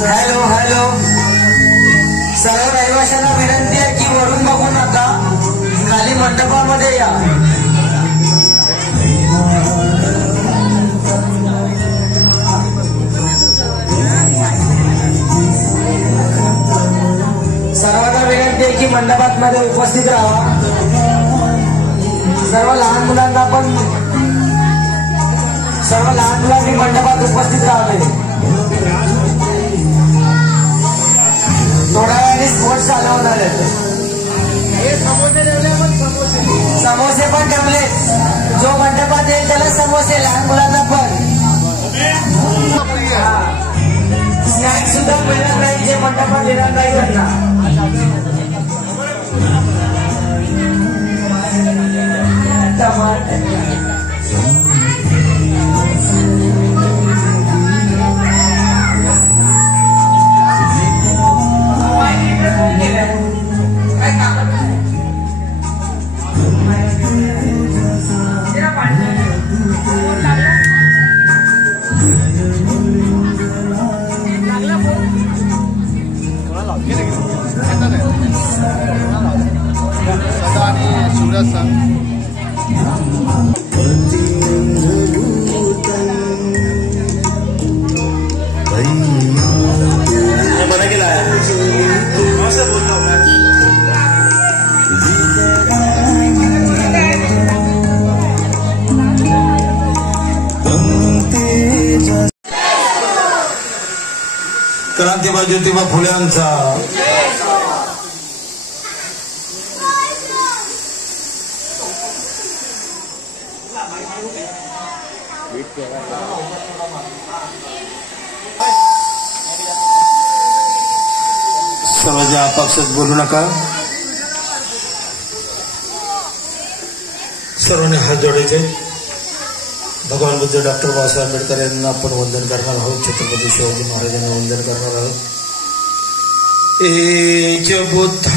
Hello hello, सर्व रहिवाशांना विनंती आहे की वरून बघू नका, खाली मंडपामध्ये या. सर्वांना विनंती आहे की मंडपात मध्ये उपस्थित राहा. सर्व लहान मुलांनी मंडपात उपस्थित राहावे. थोड्या वेळाने स्पोर्ट्स चालू होणार आहेत. समोसे पण ठेवले. जो मंडपात येईल त्याला समोसे, लहान मुलांना पण स्नॅक्स सुद्धा मिळणार नाही जे मंडपात येणार नाही त्यांना. क्रांतिबा ज्योतिबा फुल्यांचा सर्वजण अपक्षात बोलू नका. सर्वांनी हात जोडायचे. भगवान बुद्ध डॉक्टर बाबासाहेब आंबेडकर यांना आपण वंदन करणार आहोत. छत्रपती शिवाजी महाराजांना वंदन करणार आहोत. एच बुद्धातीताच.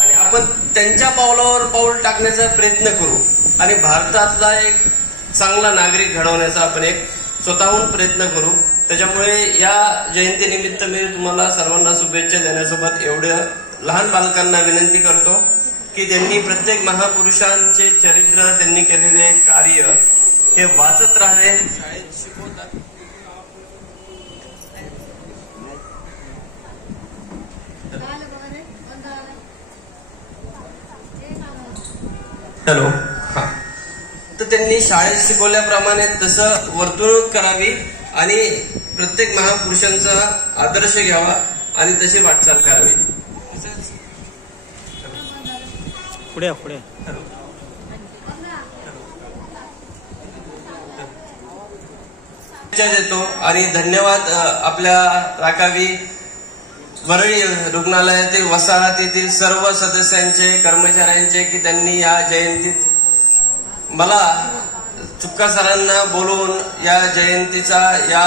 आणि आपण त्यांच्या पावलावर पाऊल टाकण्याचा प्रयत्न करू आणि भारतातला एक चांगला नागरिक घडवण्याचा आपण एक स्वतःहून प्रयत्न करू. त्याच्यामुळे या जयंतीनिमित्त मी तुम्हाला सर्वांना शुभेच्छा देण्यासोबत एवढ्या लहान बालकांना विनंती करतो की त्यांनी प्रत्येक महापुरुषांचे चरित्र, त्यांनी केलेले कार्य हे वाचत राहावे. शाळेत शिकवतात. हॅलो, हा. तर त्यांनी शाळेत शिकवल्याप्रमाणे तसं वर्तणूक करावी आणि प्रत्येक महापुरुषांचा आदर्श घ्यावा आणि तशी वाटचाल करावी. पुढे पुढे देतो आणि धन्यवाद आपल्या राखावी वरळी रुग्णालयातील वसाहतीतील सर्व सदस्यांचे, कर्मचाऱ्यांचे की त्यांनी या जयंतीत मला चुक्का सरांना बोलवून या जयंतीचा, या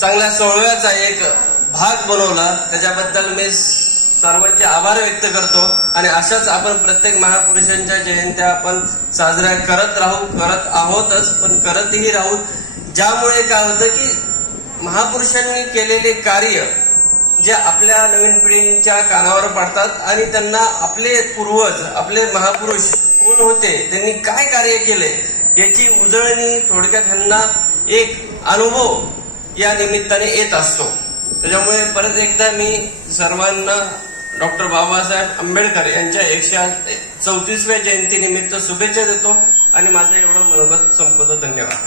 चांगल्या सोहळ्याचा एक भाग बनवला. त्याच्याबद्दल मी सर्वांचे आभार व्यक्त करतो. आणि अशाच आपण प्रत्येक महापुरुषांच्या जयंत्या आपण साजऱ्या करत राहू, करत आहोतच, पण करतही राहू. ज्यामुळे काय होतं की महापुरुषांनी केलेले कार्य जे आपल्या नवीन पिढीच्या कानावर पडतात आणि त्यांना आपले पूर्वज, आपले महापुरुष कोण होते, त्यांनी काय कार्य केले याची उजळणी थोडक्यात त्यांना एक अनुभव या निमित्ताने येत असतो. त्याच्यामुळे परत एकदा मी सर्वांना डॉक्टर बाबासाहेब आंबेडकर यांच्या 134व्या जयंतीनिमित्त शुभेच्छा देतो आणि माझं एवढं मनोगत संपवतो. धन्यवाद.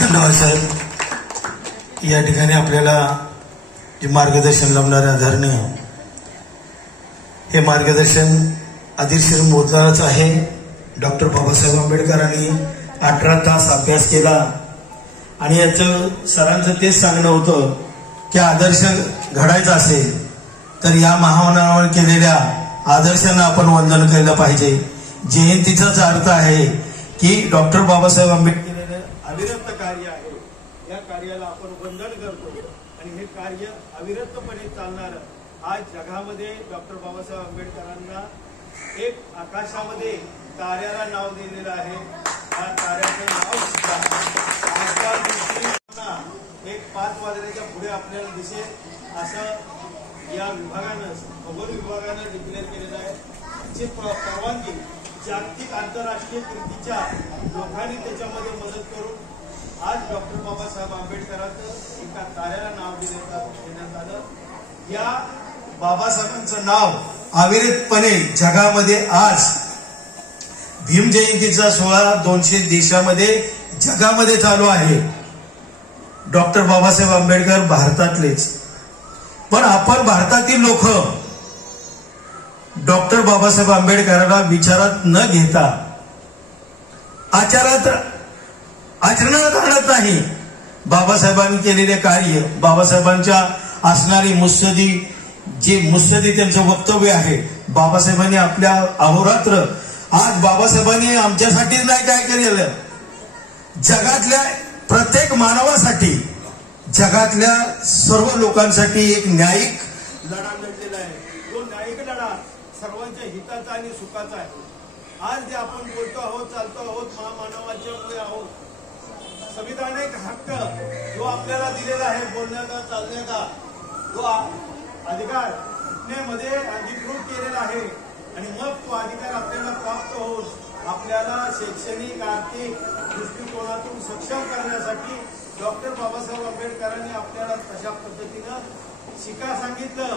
धन्यवाद साहेब. या ठिकाणी आपल्याला जे मार्गदर्शन लावणारे आदरणीय, हे मार्गदर्शन आदिलशीर मोजदारच आहे. डॉक्टर बाबासाहेब आंबेडकरांनी 18 तास अभ्यास केला आणि याचं सरांचं तेच सांगणं होतं की आदर्श घडायचा असेल तर या महामानवावर केलेल्या आदर्शांना आपण वंदन केलं पाहिजे. जयंतीचाच अर्थ आहे की डॉक्टर बाबासाहेब आंबेडकर अविरत कार्य आहे, या कार्याला आपण वंदन करतो. आणि हे कार्य अविरतपणे चालणार. आज जगामध्ये डॉक्टर बाबासाहेब आंबेडकरांना एक आकाशामध्ये ताऱ्याला नाव दिलेलं आहे. या ताऱ्याचं नाव सुद्धा आजच्या दिवशी एक 5 वाजण्याच्या पुढे आपल्याला दिसेल असं या विभागानं, खगोल विभागानं डिक्लेअर केलेलं आहे. जी परवानगी जागतिक आंतरराष्ट्रीय कीर्तीच्या लोकांनी त्याच्यामध्ये मदत करून आज डॉक्टर बाबासाहेब आंबेडकरांचं एका ताऱ्याला नाव देण्यात आलं. या बाबासाहेबांचं नाव अविरतपणे जगामध्ये आज भीम जयंतीचा सोहळा 200 देशामध्ये जगामध्ये चालू आहे. डॉक्टर बाबासाहेब आंबेडकर भारतातलेच, पण आपण भारतातील लोक डॉक्टर बाबासाहेब आंबेडकरांना विचारात न घेता आचरणात आणत नाही. बाबासाहेबांनी केलेले कार्य, बाबासाहेबांच्या असणारी मुत्सदी, जे मुत्सदी त्यांचं वक्तव्य आहे, बाबासाहेबांनी आपल्या अहोरात्र, आज बाबासाहेबांनी आमच्यासाठीच नाही काय केलेलं, जगातल्या प्रत्येक मानवासाठी, जगातल्या सर्व लोकांसाठी एक न्यायिक लढा लढलेला आहे. तो न्यायिक लढा सर्वांच्या हिताचा आणि सुखाचा आहे. आज जे आपण बोलतो आहोत, चालतो आहोत, महामानवाच्या मुळे आहोत, संविधानिक हक्क जो आपल्याला दिलेला आहे बोलण्याचा, चालण्याचा, तो अधिकार घटनेमध्ये अधिकृत केलेला आहे. आणि मग तो अधिकार आपल्याला प्राप्त होऊन आपल्याला शैक्षणिक, आर्थिक दृष्टिकोनातून सक्षम करण्यासाठी डॉक्टर बाबासाहेब आंबेडकरांनी आपल्याला तशा पद्धतीनं शिका सांगितलं.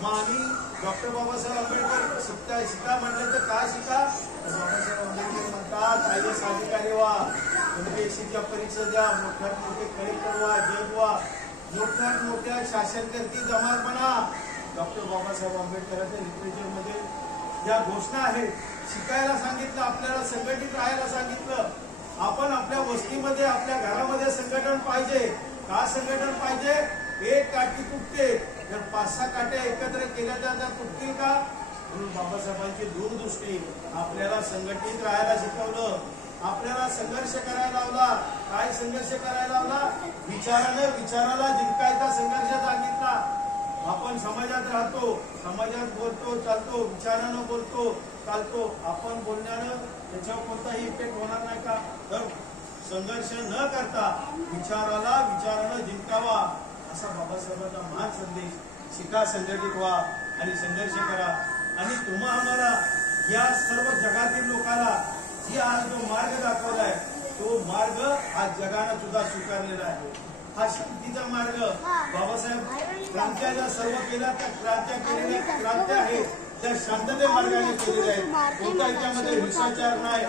मग आम्ही डॉक्टर बाबासाहेब आंबेडकर शिका म्हटलं तर काय शिका? बाबासाहेब आंबेडकर म्हणतात IAS अधिकारी व्हा, MPSCच्या परीक्षा द्या, मोठ्यात मोठे कलेक्टर व्हा, जज व्हा, मोठ्यात मोठ्या शासनकर्ती जमात बना. डॉक्टर बाबासाहेब आंबेडकरांच्या लिटरेचरमध्ये ज्या घोषणा आहेत, शिकायला सांगितलं, आपल्याला संघटित राहायला सांगितलं. आपण आपल्या वस्तीमध्ये, आपल्या घरामध्ये संघटन पाहिजे. का संघटन पाहिजे? एक काठी तुटते, जर 5-6 काट्या एकत्र केल्या त्या तुटतील का? म्हणून बाबासाहेबांची दूरदृष्टी आपल्याला संघटित राहायला शिकवलं, आपल्याला संघर्ष करायला लावला. काय संघर्ष करायला लावला? विचाराला जिंकायचा संघर्ष सांगितला. आपण समाजात राहतो, समाजात बोलतो, चालतो, विचारानं बोलतो, चालतो. आपण बोलण्यानं त्याच्यावर कोणताही इफेक्ट होणार नाही का? तर संघर्ष न करता विचारानं जिंकावा असा बाबासाहेबांचा महान संदेश. शिका, संघटित व्हा आणि संघर्ष करा. आणि तुम्हा आम्हाला या सर्व जगातील लोकांना जी आज जो मार्ग दाखवलाय, तो मार्ग आज जगानं सुद्धा स्वीकारलेला आहे. हा शांतीचा मार्ग. बाबासाहेब क्रांत्या ज्या सर्व केल्या, त्या क्रांत्या केलेल्या क्रांत्या आहेत त्या शांतते मार्गाने केलेल्या आहेत. कोणता याच्यामध्ये हिंसाचार नाही,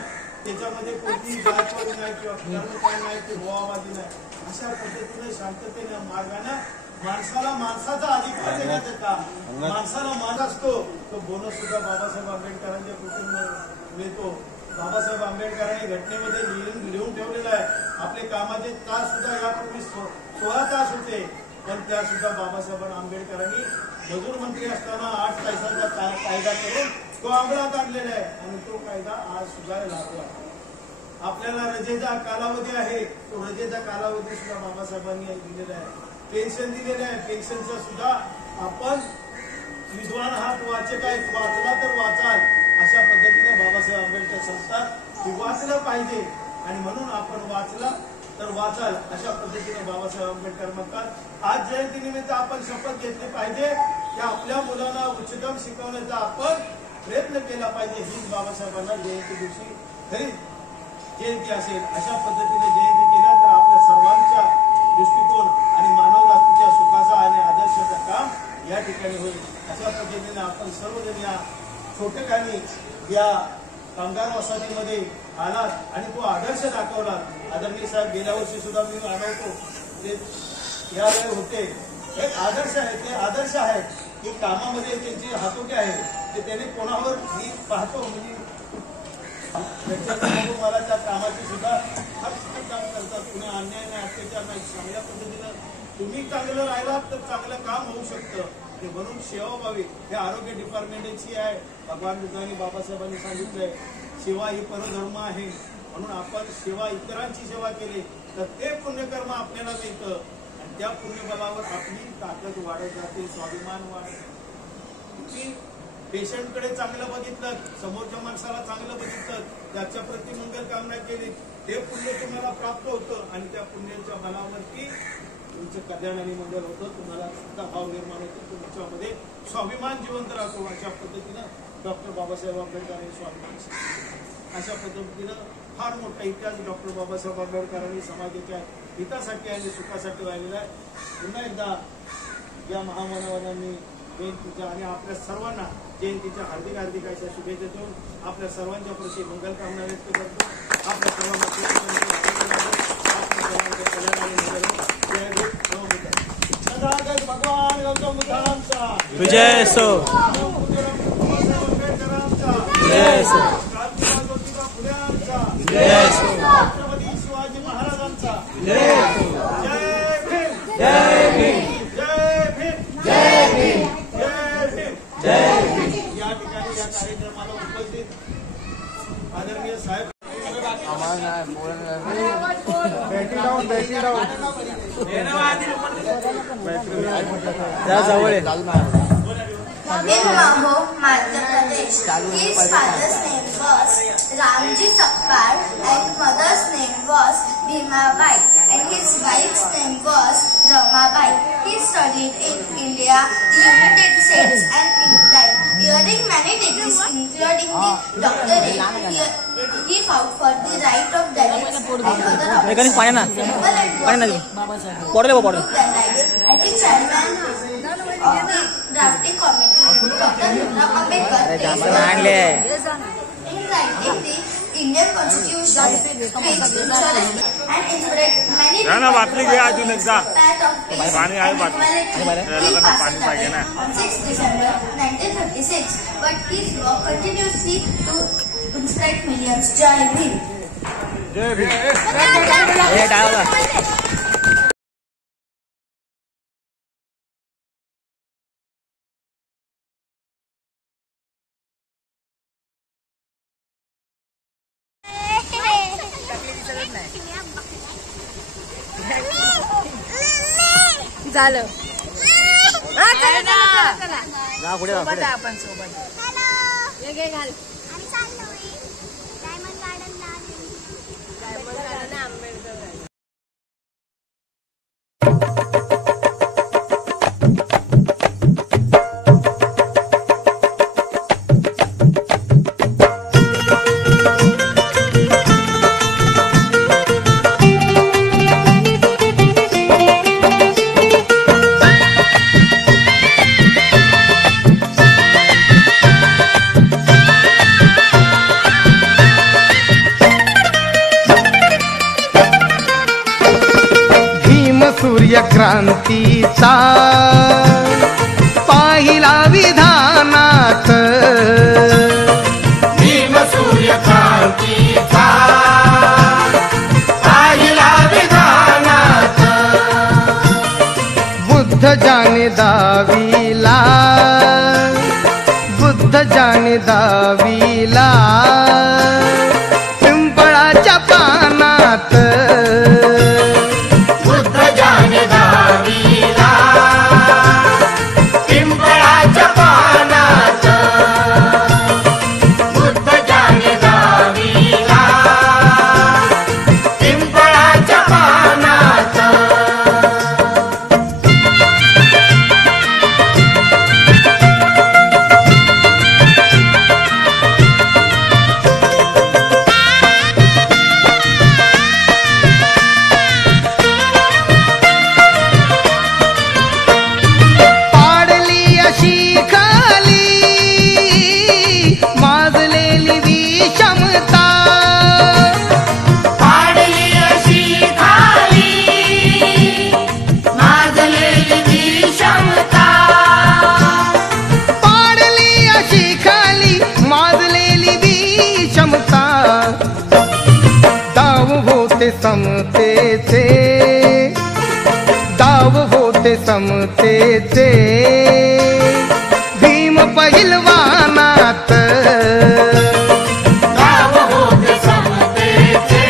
त्याच्यामध्ये कोणतीही जातवादी नाही किंवा धर्मकाय नाही की भोवावादी नाही. अशा पद्धतीने शांततेने मार्गाने माणसाला माणसाचा अधिकार देण्याचं काम, माणसाला मान असतो तो बोनस सुद्धा बाबासाहेब आंबेडकरांच्या कुटुंब मिळतो. बाबासाहेब आंबेडकरांनी घटनेमध्ये लिहून ठेवलेलं आहे. आपले कामाचे तास सुद्धा यापूर्वी 16 तास होते, पण त्या सुद्धा बाबासाहेब आंबेडकरांनी मजूर मंत्री असताना 8 तासांचा कायदा करून तो अंमलात आणलेला आहे. आणि तो कायदा आज सुद्धा लागू आहे. आपल्याला रजेचा कालावधी आहे, तो रजेचा कालावधी सुद्धा बाबासाहेबांनी दिलेला आहे. पेन्शन दिलेलं आहे, पेन्शनचा सुद्धा आपण विद्वान आहात, वाचक आहेत, वाचला तर वाचाल अशा पद्धतीने बाबासाहेब आंबेडकर संस्था ही वाचलं पाहिजे. आणि म्हणून आपण वाचला तर वाचाल अशा पद्धतीने बाबासाहेब आंबेडकर म्हणतात. आज जयंतीनिमित्त आपण शपथ घेतली पाहिजे की आपल्या मुलांना उच्चतम शिकवण्याचा आपण प्रयत्न केला पाहिजे. हीच बाबासाहेबांना जयंती दिवशी खरी जयंती असेल. अशा पद्धतीने जयंती केल्या तर आपल्या सर्वांच्या दृष्टिकोन आणि मानवजातीच्या सुखाचा आणि आदर्शाचं काम या ठिकाणी होईल. अशा पद्धतीने आपण सर्वजण या छोटेखानी या कामगार वसाहतीमध्ये आलात आणि तो आदर्श दाखवलात. आदरणीय साहेब गेल्या वर्षी सुद्धा मी आढळतो ते यावेळी होते. एक आदर्श आहे, ते आदर्श आहेत की कामामध्ये त्यांची हातोटी आहे ते त्याने कोणावर मी पाहतो म्हणजे मला त्या कामाची सुद्धा काम करतात. कुणी अन्याय नाही, अत्याचार नाही. चांगल्या पद्धतीनं तुम्ही चांगलं राहिलात तर चांगलं काम होऊ शकतं. ते म्हणून सेवाभावी हे आरोग्य डिपार्टमेंटची आहे. भगवान बुद्धांनी बाबासाहेबांनी सांगितलंय सेवा ही परधर्म आहे. म्हणून आपण सेवा, इतरांची सेवा केली तर ते पुण्यकर्म आपल्याला मिळतं. आणि त्या पुण्यबलावर आपली ताकद वाढत जाते, स्वाभिमान वाढत. तुम्ही पेशंटकडे चांगलं बघितलं, समोरच्या माणसाला चांगलं बघितलं, त्याच्या प्रति मंगल कामना केली, ते पुण्य तुम्हाला प्राप्त होतं आणि त्या पुण्याच्या बलावरती तुमचं कल्याण आणि मंगल होतं. तुम्हाला सुद्धा भाव निर्माण होतो, तुमच्यामध्ये स्वाभिमान जिवंत राहतो. अशा पद्धतीनं डॉक्टर बाबासाहेब आंबेडकरांनी स्वाभिमान अशा पद्धतीनं फार मोठा इतिहास डॉक्टर बाबासाहेब आंबेडकरांनी समाजाच्या हितासाठी आणि सुखासाठी वाहिलेला आहे. पुन्हा एकदा या महामानवांनी जयंतीच्या आणि आपल्या सर्वांना जयंतीच्या हार्दिक हार्दिक अशा शुभेच्छा देऊन आपल्या सर्वांच्या प्रती मंगल कामना व्यक्त करतो. आपल्या सर्वांना भगवान गौतम बुद्धांचा विजय असो, विजय असो, ज्योतिबा फुल्यांचा विजय असो, छत्रपती शिवाजी महाराजांचा जय असो. जय भीम, जय भीम, जय भीम, जय भीम, जय भीम, जय भीम. या ठिकाणी या कार्यक्रमाला उपस्थित आदरणीय साहेब त्या जवळ आहे. In Mambo, Madhya Pradesh. His father's name was Ramji Sakpal and mother's name was Bhimabai and his wife's name was Ramabai. He studied in India, the United States and England, earning many degrees including the doctorate. He fought for the right of Dalits and other oppressed people and worked to their rights as the chairman of the drafting committee. Dr. Bhimrao Ambedkar in writing the Indian Constitution, speech, insurance, and inspired many people to part of peace and equality. He passed away on 6 December 1936, but his work continuously to inspire millions. Jai Bhim. जय भीम. झालं जा पुढे जा, पुढे. आपण सोबत घाल आंबेडकर क्रांतीचा पाहिला विधानात, भीम सूर्य क्रांतीचा पाहिला विधानात, बुद्ध जाणे दाविला, बुद्ध जाणे दाविला, पिंपळाच्या पानात, समतेचे दाव होते समतेचे, भीम पहिलवानात, दाव होते समतेचे,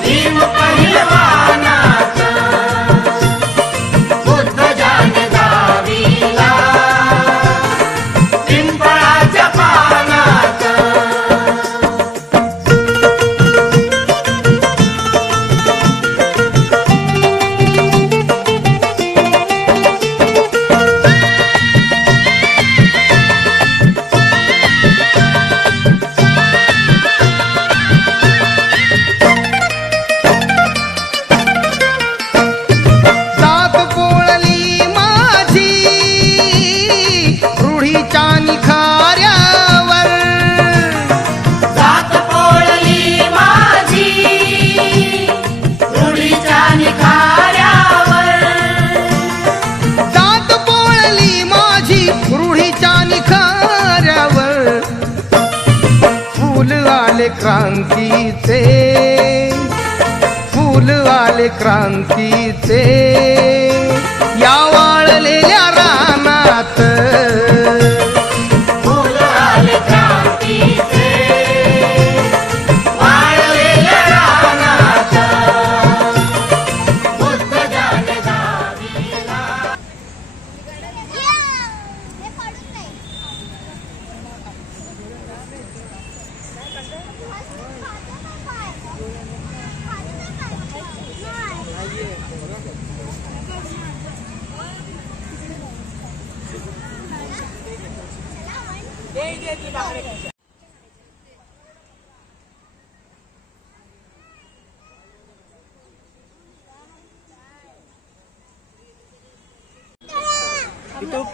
भीम पहिलवानात, क्रांतीचे, फूल आले क्रांतीचे, या वाळलेल्या रानात. फूल आले क्रांतीचे, वाळलेल्या रानात, बुद्ध झाले गावीला.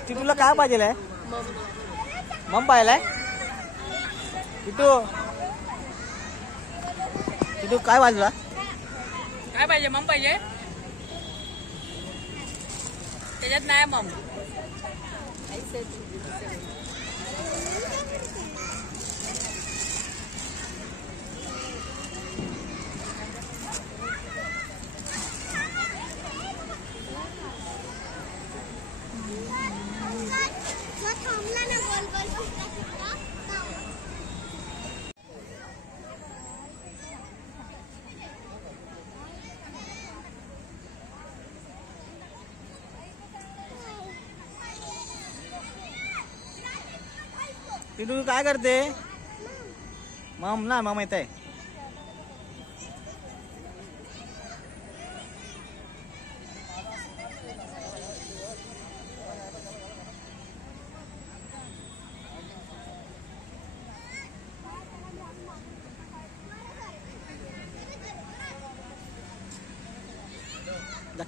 तुला काय पाहिजे मम पाहिलाय तू काय वाजला काय पाहिजे मम पाहिजे त्याच्यात नाही मम. तू काय करते मम ना मम येत आहे.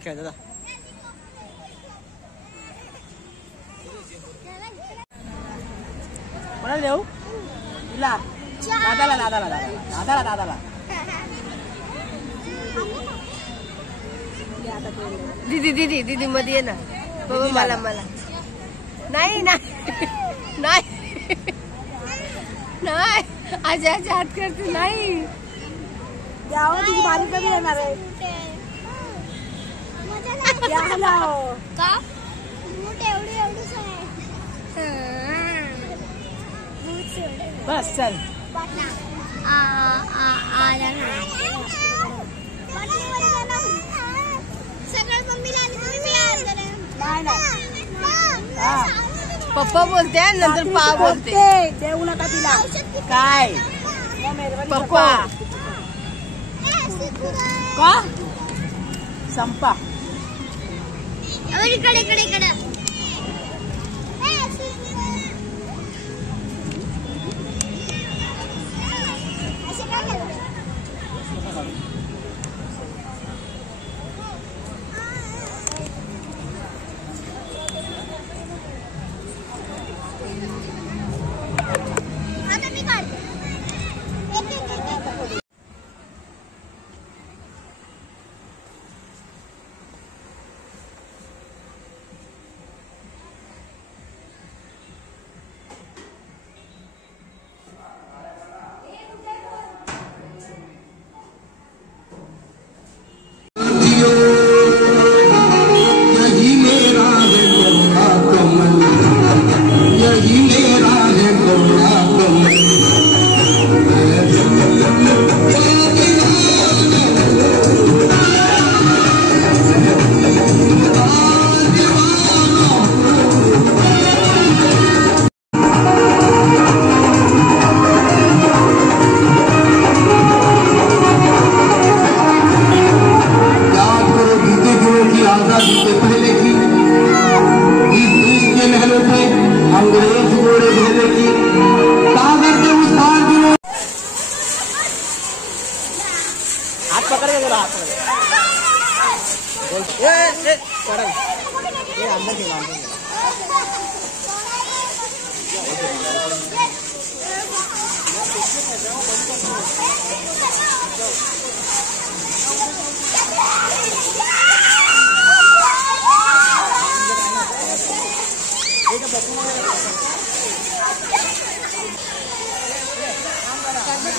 खेळ दादा कोणाला देऊ तुला दादाला दादाला दादाला दादाला दीदी दीदी दीदी मध्ये ये ना बाबा मला मला नाही नाही नाही आजी आजी हात करते नाही यावं तुझी बारी कधी येणार आहे का बूट एवढी एवढीच आहे. बस चल पप्पा बोलते नंतर पा बोलते देऊ नका तिला काय पप्पा का संपा इकडे इकडे इकडे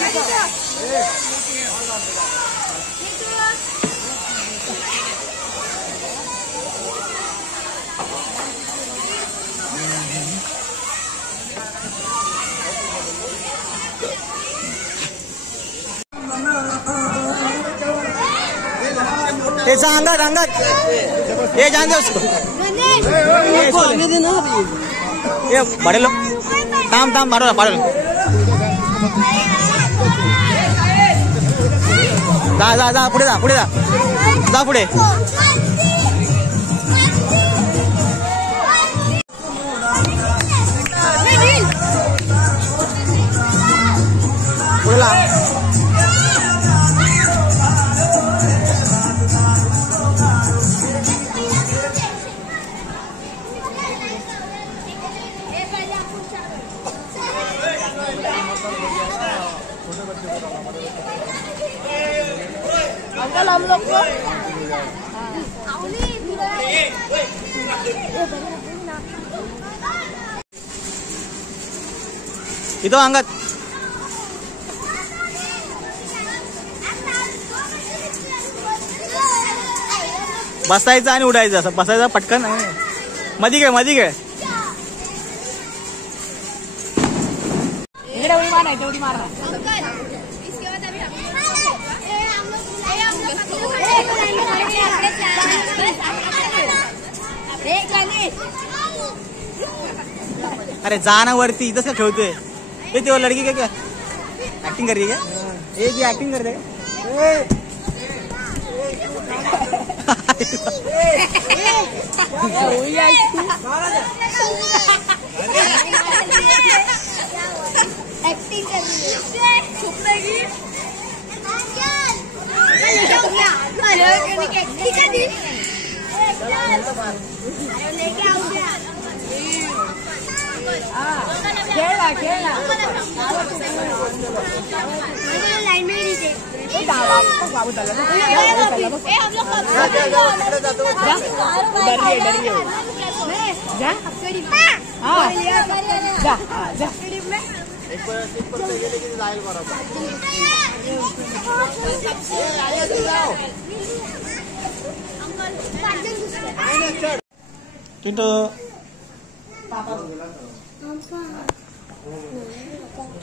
Thank you. ये अंगद अंगद ये जान दे उसको ये बड़े लोग थांब थांब बाजूला बाजूला जा जा जा पुढे जा पुढे जा जा पुढे पुढे ला अंकल हम लोग को इथं अंगद बसायचं आणि उडायचं असं बसायचं पटकन मधी घे मधी घे इकडे उडी मार तेवढी मार अरे जाना वरती इथंच का खेळतोय ये तेव्हा लड़की क्या एक्टिंग कर रही है क्या एक ही एक्टिंग कर रहे एक्टिंग कर रही खेळला खेळला लाइन में ही थे बाबू डर जा जा जा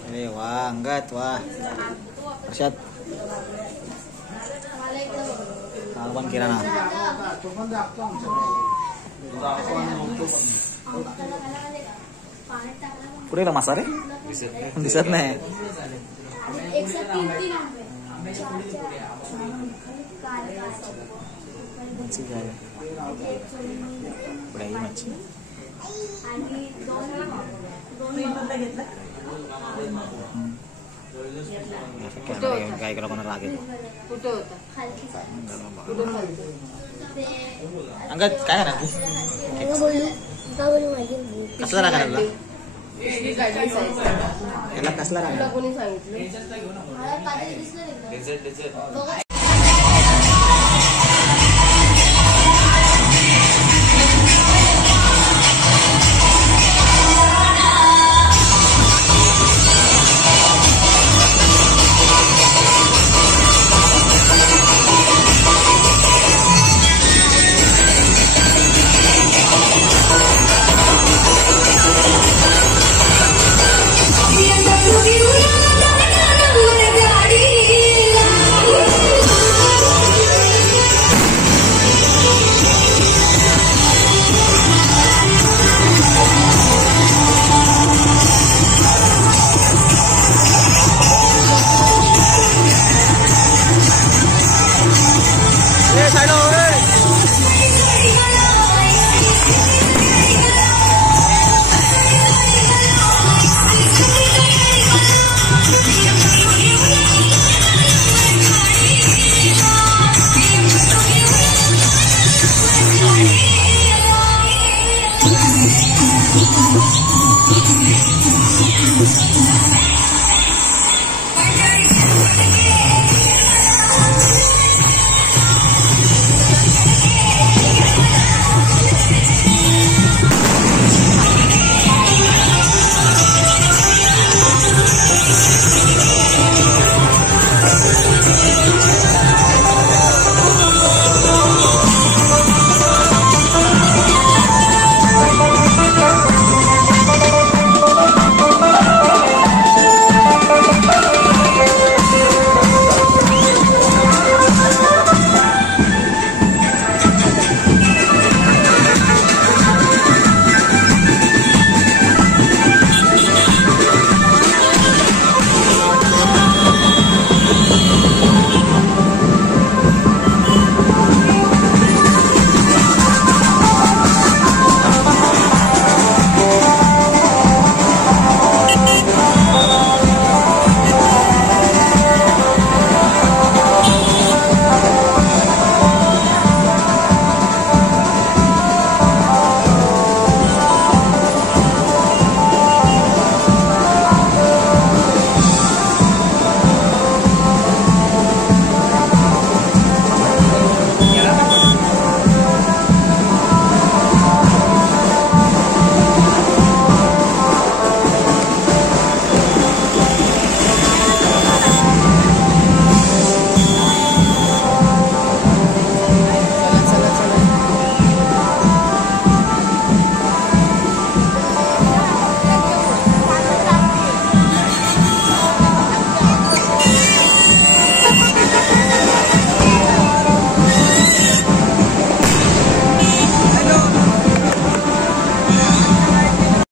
अरे वाह अंगद वाह अर्षद बंद किराणा पुढे का मासा रे दिसत नाही पुढे मच्छी काय करा कोणाला राग येतो अंगद काय करा कसला राग आला याला कसला राग आला?